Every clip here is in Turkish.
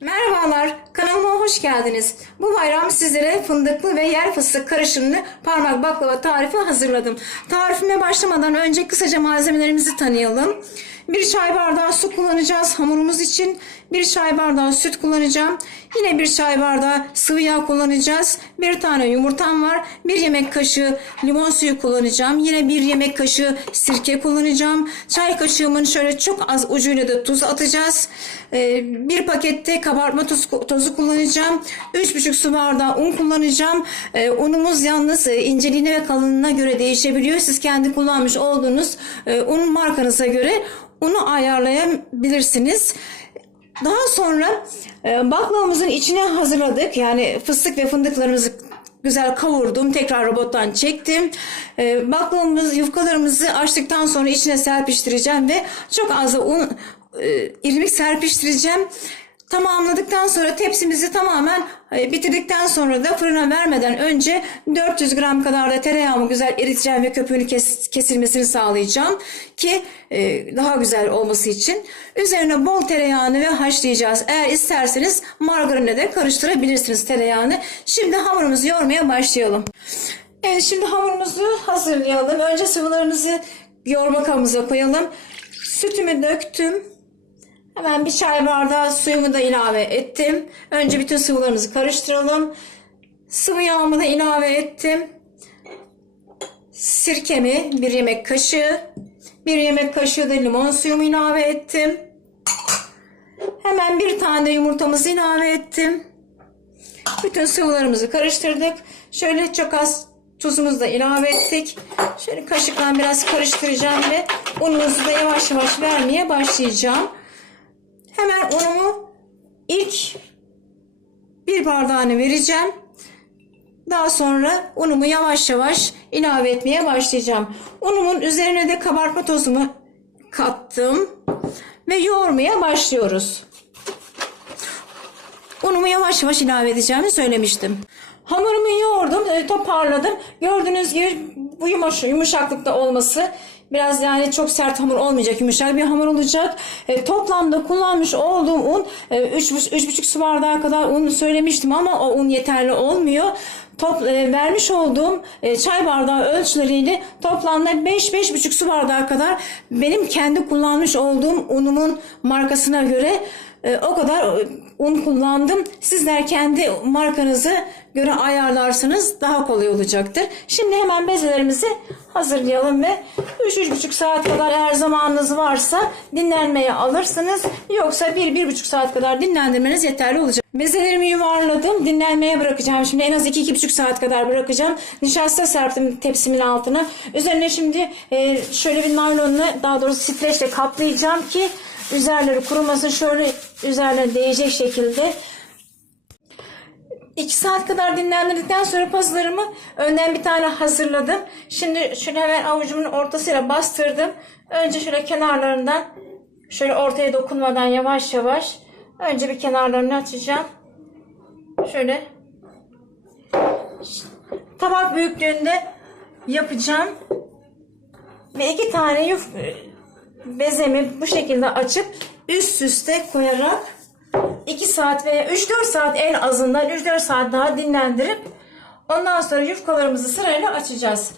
Merhabalar, kanalıma hoş geldiniz. Bu bayram sizlere fındıklı ve yer fıstık karışımlı parmak baklava tarifi hazırladım. Tarifime başlamadan önce kısaca malzemelerimizi tanıyalım. Bir çay bardağı su kullanacağız hamurumuz için. Bir çay bardağı süt kullanacağım. Yine bir çay bardağı sıvı yağ kullanacağız. Bir tane yumurtam var. Bir yemek kaşığı limon suyu kullanacağım. Yine bir yemek kaşığı sirke kullanacağım. Çay kaşığımın şöyle çok az ucuyla da tuz atacağız. Ee, bir pakette kabartma tozu, tozu kullanacağım. 3,5 su bardağı un kullanacağım. Ee, unumuz yalnız e, inceliğine ve kalınlığına göre değişebiliyor. Siz kendi kullanmış olduğunuz e, un markanıza göre unu ayarlayabilirsiniz. Daha sonra e, baklavamızın içine hazırladık. Yani fıstık ve fındıklarımızı güzel kavurdum. Tekrar robottan çektim. E, baklavamız, yufkalarımızı açtıktan sonra içine serpiştireceğim ve çok az da un, e, irmik serpiştireceğim. Tamamladıktan sonra tepsimizi tamamen e, bitirdikten sonra da fırına vermeden önce 400 gram kadar da tereyağımı güzel eriteceğim ve köpüğünü kes- kesilmesini sağlayacağım ki e, daha güzel olması için. Üzerine bol tereyağını ve haşlayacağız. Eğer isterseniz margarinle de karıştırabilirsiniz tereyağını. Şimdi hamurumuzu yoğurmaya başlayalım. Evet şimdi hamurumuzu hazırlayalım. Önce sıvılarımızı yoğurma kabımıza koyalım. Sütümü döktüm. Hemen bir çay bardağı suyumu da ilave ettim. Önce bütün sıvılarımızı karıştıralım. Sıvı yağımı da ilave ettim. Sirkemi bir yemek kaşığı, bir yemek kaşığı da limon suyumu ilave ettim. Hemen bir tane de yumurtamızı ilave ettim. Bütün sıvılarımızı karıştırdık. Şöyle çok az tuzumuzu da ilave ettik. Şöyle kaşıkla biraz karıştıracağım ve unumuzu da yavaş yavaş vermeye başlayacağım. Hemen unumu ilk bir bardağını vereceğim. Daha sonra unumu yavaş yavaş ilave etmeye başlayacağım. Unumun üzerine de kabartma tozumu kattım ve yoğurmaya başlıyoruz. Unumu yavaş yavaş ilave edeceğimi söylemiştim. Hamurumu yoğurdum, e, toparladım. Gördüğünüz gibi bu yumuş, yumuşaklıkta olması biraz yani çok sert hamur olmayacak, yumuşak bir hamur olacak. E, toplamda kullanmış olduğum un e, 3,5 su bardağı kadar un söylemiştim ama o un yeterli olmuyor. Top, e, vermiş olduğum e, çay bardağı ölçüleriyle toplamda 5-5,5 su bardağı kadar benim kendi kullanmış olduğum unumun markasına göre e, o kadar e, un kullandım. Sizler kendi markanızı göre ayarlarsanız daha kolay olacaktır. Şimdi hemen bezelerimizi hazırlayalım ve 3-3,5 saat kadar eğer zamanınız varsa dinlenmeye alırsınız. Yoksa 1-1,5 saat kadar dinlendirmeniz yeterli olacak. Bezelerimi yuvarladım. Dinlenmeye bırakacağım. Şimdi en az 2-2,5 saat kadar bırakacağım. Nişasta serptim tepsimin altına. Üzerine şimdi e, şöyle bir naylonla daha doğrusu streçle kaplayacağım ki üzerleri kurumasın. Şöyle üzerlerine değecek şekilde 2 saat kadar dinlendirdikten sonra pazılarımı önden bir tane hazırladım. Şimdi şöyle hemen avucumun ortasıyla bastırdım. Önce şöyle kenarlarından şöyle ortaya dokunmadan yavaş yavaş önce bir kenarlarını açacağım. Şöyle tabak büyüklüğünde yapacağım. Ve iki tane yuf bezemi bu şekilde açıp üst üste koyarak 2 saat veya 3-4 saat en azından 3-4 saat daha dinlendirip ondan sonra yufkalarımızı sırayla açacağız.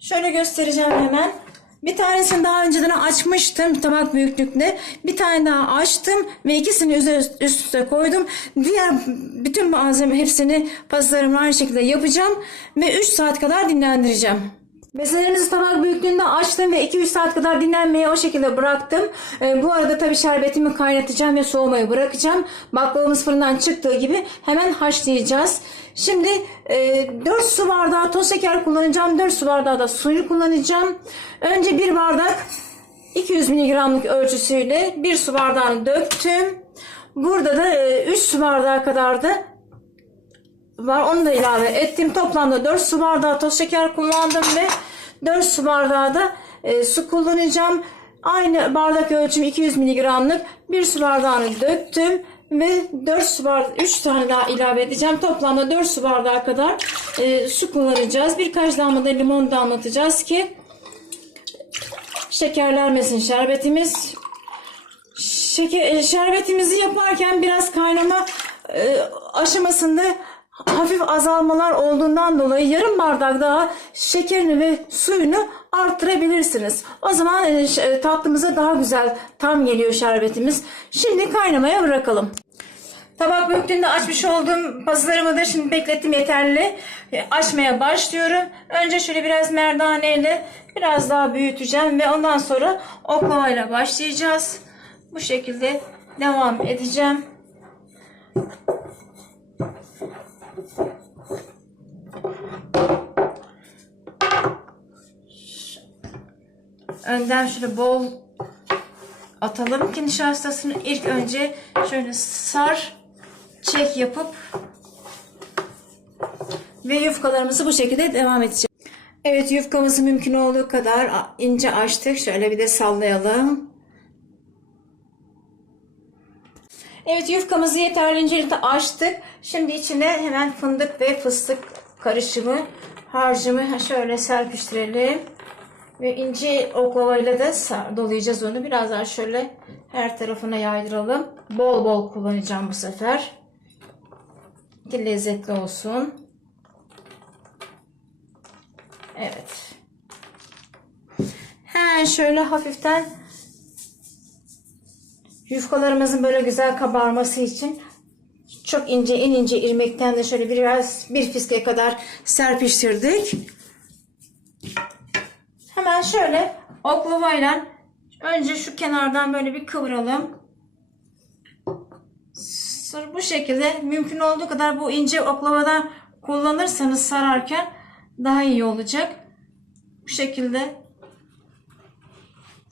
Şöyle göstereceğim hemen. Bir tanesini daha önceden açmıştım tabak büyüklükte. Bir tane daha açtım ve ikisini üst üste koydum. Diğer bütün malzeme hepsini pazarımla aynı şekilde yapacağım ve 3 saat kadar dinlendireceğim. Bezelerinizi tabak büyüklüğünde açtım ve 2-3 saat kadar dinlenmeye o şekilde bıraktım. Ee, bu arada tabii şerbetimi kaynatacağım ve soğumayı bırakacağım. Baklavamız fırından çıktığı gibi hemen haşlayacağız. Şimdi e, 4 su bardağı toz şeker kullanacağım. 4 su bardağı da suyu kullanacağım. Önce bir bardak 200 miligramlık ölçüsüyle bir su bardağını döktüm. Burada da e, 3 su bardağı kadar da var. Onu da ilave ettim. Toplamda 4 su bardağı toz şeker kullandım ve 4 su bardağı da e, su kullanacağım. Aynı bardak ölçüm 200 miligramlık bir su bardağını döktüm ve 4 su bardağı 3 tane daha ilave edeceğim. Toplamda 4 su bardağı kadar e, su kullanacağız. Birkaç damla da limon damlatacağız ki şekerlenmesin şerbetimiz. şeker, e, şerbetimizi yaparken biraz kaynama e, aşamasında hafif azalmalar olduğundan dolayı yarım bardak daha şekerini ve suyunu arttırabilirsiniz. O zaman e, e, tatlımıza daha güzel tam geliyor şerbetimiz. Şimdi kaynamaya bırakalım. Tabak büyüklüğünde açmış olduğum pazılarımı da şimdi beklettim yeterli. E, Açmaya başlıyorum. Önce şöyle biraz merdaneyle biraz daha büyüteceğim ve ondan sonra oklavayla başlayacağız. Bu şekilde devam edeceğim. Önden şöyle bol atalım ki nişastasını ilk önce şöyle sar çek yapıp ve yufkalarımızı bu şekilde devam edeceğiz. Evet yufkamızı mümkün olduğu kadar ince açtık. Şöyle bir de sallayalım. Evet yufkamızı yeterince açtık. Şimdi içine hemen fındık ve fıstık karışımı harcımı şöyle serpiştirelim. Ve ince oklavayla da dolayacağız onu. Biraz daha şöyle her tarafına yaydıralım. Bol bol kullanacağım bu sefer. Ki lezzetli olsun. Evet. Hemen şöyle hafiften yufkalarımızın böyle güzel kabarması için çok ince in ince irmekten de şöyle biraz bir fiske kadar serpiştirdik. Hemen şöyle oklavayla önce şu kenardan böyle bir kıvıralım. Sonra bu şekilde mümkün olduğu kadar bu ince oklavadan kullanırsanız sararken daha iyi olacak. Bu şekilde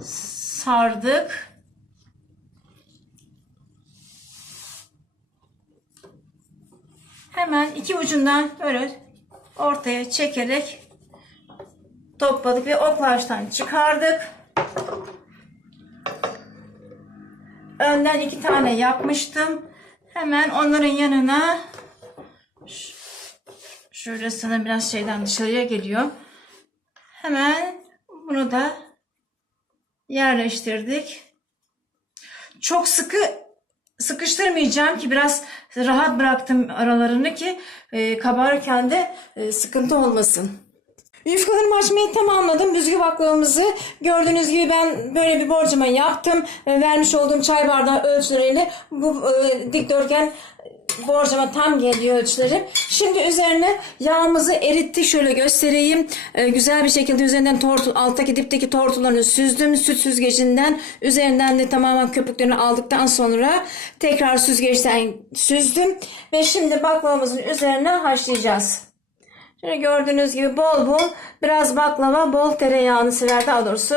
sardık. Hemen iki ucundan böyle ortaya çekerek topladık ve oklaçtan çıkardık. Önden iki tane yapmıştım. Hemen onların yanına şurasına biraz şeyden dışarıya geliyor. Hemen bunu da yerleştirdik. Çok sıkı sıkıştırmayacağım ki biraz rahat bıraktım aralarını ki e, kabarırken de e, sıkıntı olmasın. Yufkalarımı açmayı tamamladım. Büzgü baklavamızı gördüğünüz gibi ben böyle bir borcama yaptım. E, Vermiş olduğum çay bardağı ölçüleriyle bu e, dikdörtgen borcama tam geliyor ölçüleri. Şimdi üzerine yağımızı erittik. Şöyle göstereyim. E, güzel bir şekilde üzerinden tortu, alttaki dipteki tortularını süzdüm. Süt süzgecinden üzerinden de tamamen köpüklerini aldıktan sonra tekrar süzgeçten süzdüm. Ve şimdi baklavamızın üzerine haşlayacağız. Şöyle gördüğünüz gibi bol bol biraz baklava bol tereyağını sever daha doğrusu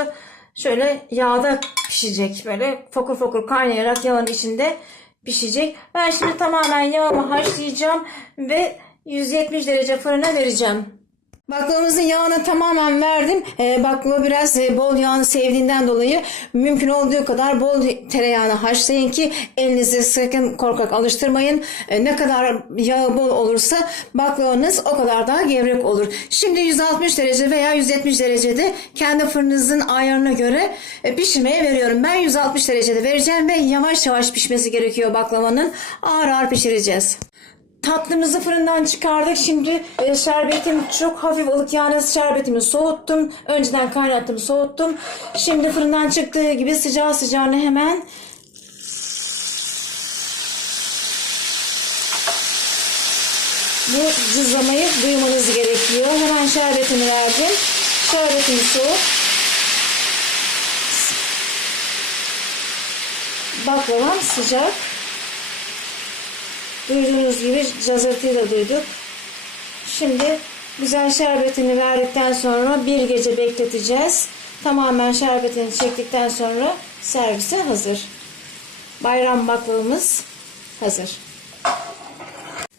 şöyle yağda pişecek böyle fokur fokur kaynayarak yağın içinde pişecek. Ben şimdi tamamen yağımı haşlayacağım ve 170 derece fırına vereceğim. Baklavamızın yağını tamamen verdim. Ee, baklava biraz e, bol yağını sevdiğinden dolayı mümkün olduğu kadar bol tereyağını haşlayın ki elinizi sakın korkak alıştırmayın. Ee, ne kadar yağı bol olursa baklavanız o kadar daha gevrek olur. Şimdi 160 derece veya 170 derecede kendi fırınınızın ayarına göre e, pişirmeye veriyorum. Ben 160 derecede vereceğim ve yavaş yavaş pişmesi gerekiyor baklavanın. Ağır ağır pişireceğiz. Tatlımızı fırından çıkardık. Şimdi e, şerbetim çok hafif ılık yani şerbetimi soğuttum. Önceden kaynattım soğuttum. Şimdi fırından çıktığı gibi sıcağı sıcağına hemen bu cızlamayı duymanız gerekiyor. Hemen şerbetini verdim. Şerbetimi soğuk. Baklavam sıcak. Duyduğunuz gibi cazırtıyı da duyduk. Şimdi güzel şerbetini verdikten sonra bir gece bekleteceğiz. Tamamen şerbetini çektikten sonra servise hazır. Bayram baklavamız hazır.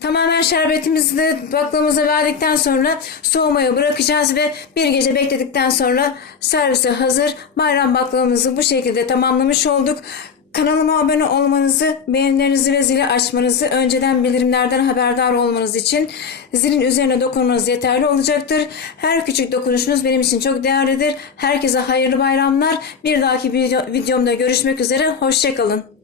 Tamamen şerbetimizi de baklavamıza verdikten sonra soğumaya bırakacağız ve bir gece bekledikten sonra servise hazır. Bayram baklavamızı bu şekilde tamamlamış olduk. Kanalıma abone olmanızı, beğenilerinizi ve zili açmanızı, önceden bildirimlerden haberdar olmanız için zilin üzerine dokunmanız yeterli olacaktır. Her küçük dokunuşunuz benim için çok değerlidir. Herkese hayırlı bayramlar. Bir dahaki video, videomda görüşmek üzere. Hoşçakalın.